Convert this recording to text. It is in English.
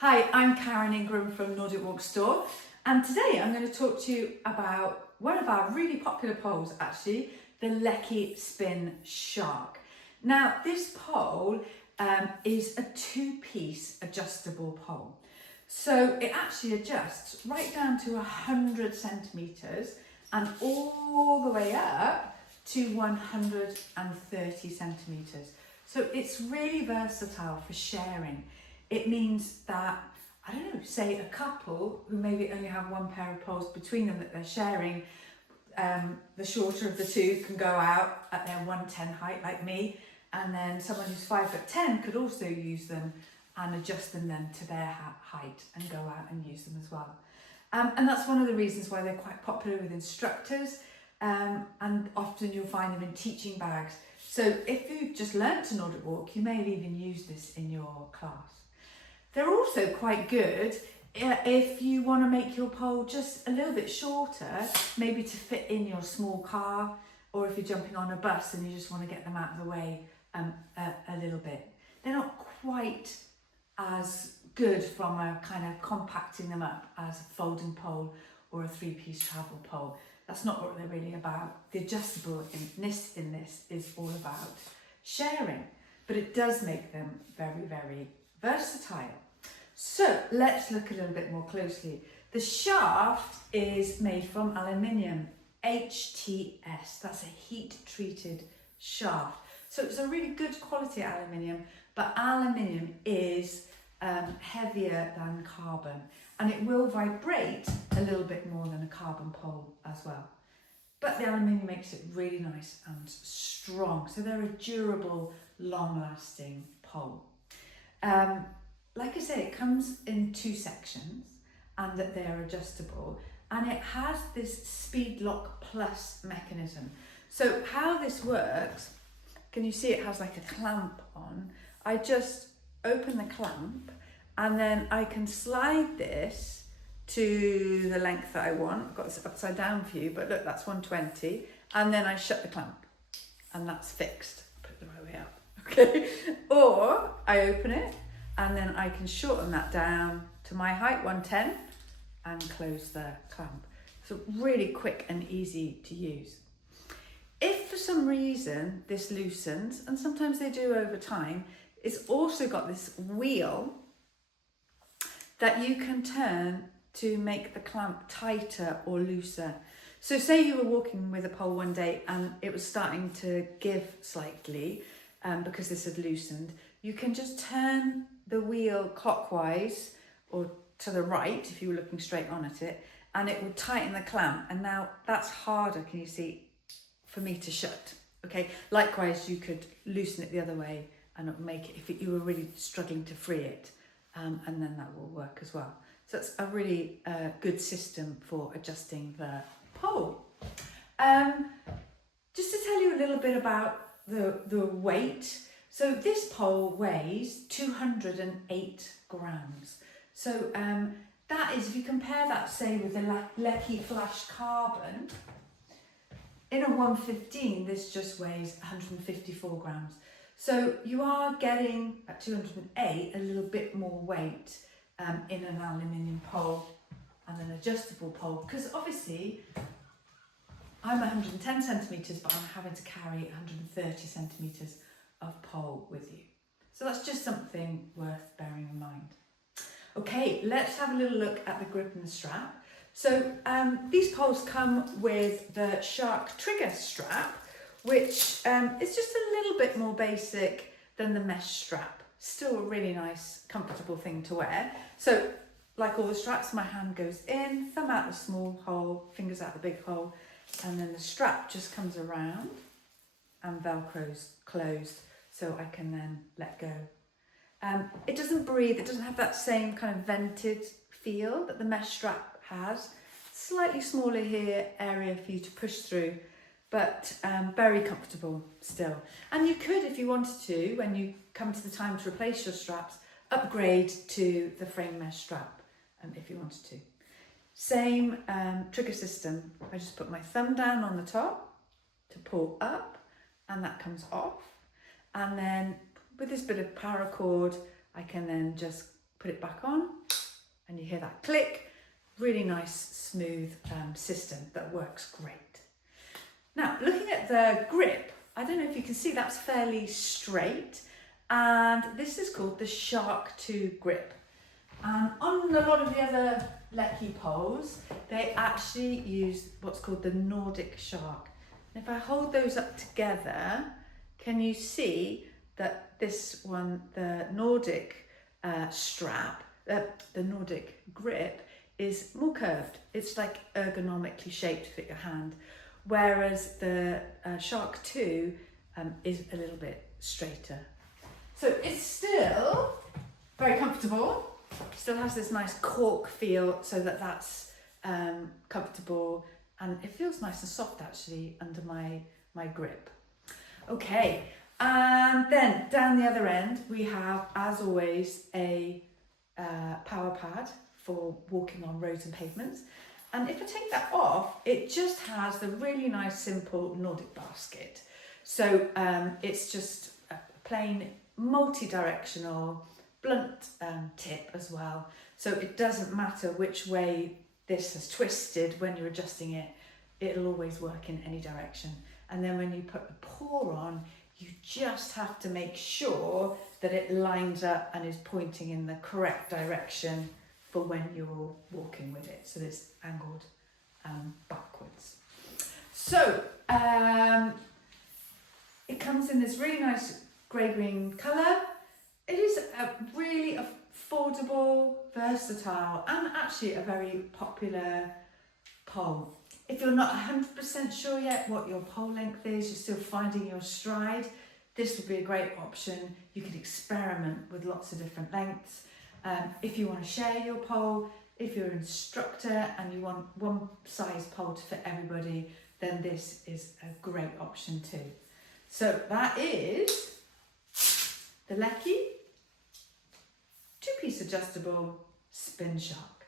Hi, I'm Karen Ingram from Nordic Store, and today I'm going to talk to you about one of our really popular poles, actually, the Leki Spin Shark. Now, this pole is a two-piece adjustable pole. So it actually adjusts right down to 100 centimetres and all the way up to 130 centimetres. So it's really versatile for sharing. It means that, I don't know, say a couple who maybe only have one pair of poles between them that they're sharing, the shorter of the two can go out at their 110 height like me, and then someone who's 5'10" could also use them and adjust them then to their height and go out and use them as well. And that's one of the reasons why they're quite popular with instructors, and often you'll find them in teaching bags. So if you've just learnt to Nordic walk, you may even use this in your class. They're also quite good if you want to make your pole just a little bit shorter, maybe to fit in your small car, or if you're jumping on a bus and you just want to get them out of the way a little bit. They're not quite as good from a kind of compacting them up as a folding pole or a three-piece travel pole. That's not what they're really about. The adjustableness in this is all about sharing, but it does make them very, very versatile. So let's look a little bit more closely. The shaft is made from aluminium, HTS. That's a heat-treated shaft. So it's a really good quality aluminium, but aluminium is heavier than carbon, and it will vibrate a little bit more than a carbon pole as well. But the aluminium makes it really nice and strong, so they're a durable, long-lasting pole. Like I say, it comes in two sections and that they are adjustable, and it has this Speed Lock Plus mechanism. So how this works, can you see it has like a clamp on? I just open the clamp and then I can slide this to the length that I want. I've got this upside down view, but look, that's 120. And then I shut the clamp and that's fixed. Put it the right way up, okay? Or I open it and then I can shorten that down to my height, 110, and close the clamp. So really quick and easy to use. If for some reason this loosens, and sometimes they do over time, it's also got this wheel that you can turn to make the clamp tighter or looser. So say you were walking with a pole one day and it was starting to give slightly because this had loosened, you can just turn the wheel clockwise or to the right if you were looking straight on at it, and it will tighten the clamp. And now that's harder, can you see, for me to shut. Okay, likewise you could loosen it the other way and it will make it, if you were really struggling to free it, and then that will work as well. So it's a really good system for adjusting the pole. Just to tell you a little bit about the weight. So this pole weighs 208 grams. So that is, if you compare that, say, with the Leki Flash Carbon, in a 115, this just weighs 154 grams. So you are getting, at 208, a little bit more weight in an aluminium pole and an adjustable pole, because obviously I'm 110 centimetres, but I'm having to carry 130 centimetres of pole with you. So that's just something worth bearing in mind. Okay, let's have a little look at the grip and the strap. So these poles come with the Shark trigger strap, which is just a little bit more basic than the mesh strap. Still a really nice, comfortable thing to wear. So like all the straps, my hand goes in, thumb out the small hole, fingers out the big hole, and then the strap just comes around and Velcro's closed, so I can then let go. It doesn't breathe, it doesn't have that same kind of vented feel that the mesh strap has. Slightly smaller here, area for you to push through, but very comfortable still. And you could, if you wanted to, when you come to the time to replace your straps, upgrade to the frame mesh strap, if you wanted to. Same trigger system. I just put my thumb down on the top to pull up, and that comes off. And then with this bit of paracord, I can then just put it back on, and you hear that click. Really nice, smooth system that works great. Now, looking at the grip, I don't know if you can see, that's fairly straight, and this is called the Shark 2 grip. And on a lot of the other Leki poles, they actually use what's called the Nordic Shark. And if I hold those up together, can you see that this one, the Nordic strap, the Nordic grip, is more curved. It's like ergonomically shaped to fit your hand, whereas the Shark 2 is a little bit straighter. So it's still very comfortable. Still has this nice cork feel, so that's comfortable, and it feels nice and soft actually under my grip. Okay, and then down the other end we have, as always, a power pad for walking on roads and pavements. And if I take that off, it just has the really nice simple Nordic basket. So it's just a plain multi-directional blunt tip as well, so it doesn't matter which way this has twisted when you're adjusting it, it'll always work in any direction. And then when you put the paw on, you just have to make sure that it lines up and is pointing in the correct direction for when you're walking with it, so it's angled backwards. So it comes in this really nice grey-green colour. It is a really affordable, versatile, and actually a very popular pole. If you're not 100% sure yet what your pole length is, you're still finding your stride, this would be a great option. You could experiment with lots of different lengths. If you want to share your pole, if you're an instructor and you want one size pole to fit everybody, then this is a great option too. So that is the Leki 2-piece adjustable Spin Shark.